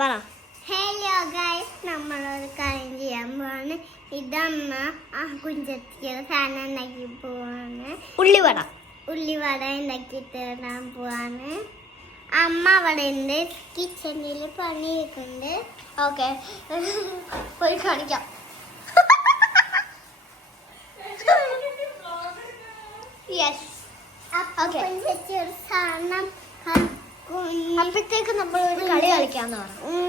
പറ. Hello guys, നമ്മളൊരു കാര്യം ചെയ്യാൻ പോവാണ്. ഇതമ്മ കുഞ്ചത്തിയുടെ സാധനം ഉണ്ടാക്കി പോവാണ്. ഉള്ളിവട ഉണ്ടാക്കി തരാൻ പോവാണ്. അമ്മ അവിടെ ഉണ്ട്, കിച്ചണിൽ പണിയൊക്കെയുണ്ട്. ഓക്കെ, പോയി കാണിക്കാം. യെസ്, കുഞ്ചത്തിയുടെ സാധനം അപ്പോഴത്തേക്ക് നമ്മൾ ഒരു കളി കളിക്കാന്ന് പറഞ്ഞു.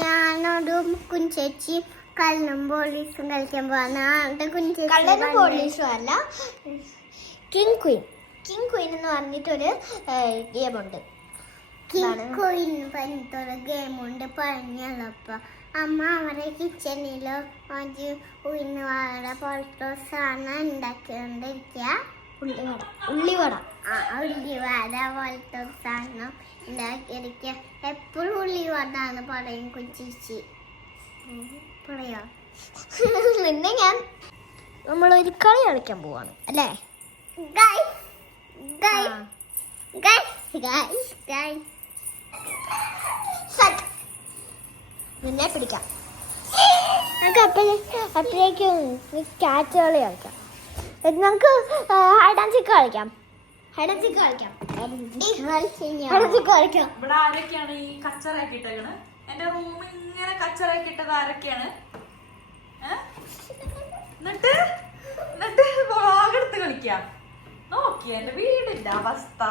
ഞാനോടും കുഞ്ചേച്ചി കള്ളും പോലീസും കളിക്കാൻ പോവാണ്. കള്ളനും പോലീസും അല്ല, കിങ് ക്വീൻ എന്ന് പറഞ്ഞിട്ടൊരു ഗെയിമുണ്ട്. പറഞ്ഞിട്ടൊരു ഗെയിമുണ്ട് പറഞ്ഞപ്പോ അമ്മ അവരെ കിച്ചണിലോ ഉഴുന്നുവട പോലത്തെ സാധനം ഉണ്ടാക്കിക്കൊണ്ടിരിക്കുക. ഉള്ളിവട പോലത്തെ സാധനം ഉണ്ടാക്കിയിരിക്കുക. എപ്പോഴും ഉള്ളിവടാന്ന് പറയും കുഞ്ചേച്ചി. പറയാ നിന്നെ നമ്മളൊരു കളി കളിക്കാൻ പോവാണ് അല്ലേ? നിന്നെ പിടിക്കാം. നമുക്ക് അപ്പോഴേക്കും ക്യാച്ച് കളി കളിക്കാം. നമുക്ക് ഹൈഡ് ആൻഡ് സീക്ക് കളിക്കാം. ഇവിടെ ആരൊക്കെയാണ് ഈ കച്ചറാക്കിട്ടേക്കണ്? എന്റെ റൂം ഇങ്ങനെ കച്ചറാക്കിട്ടത് ആരൊക്കെയാണ്? എന്നിട്ട് വ്ളോഗെടുത്ത് കളിക്കാം. നോക്കിയ എന്റെ വീടിന്റെ അവസ്ഥ.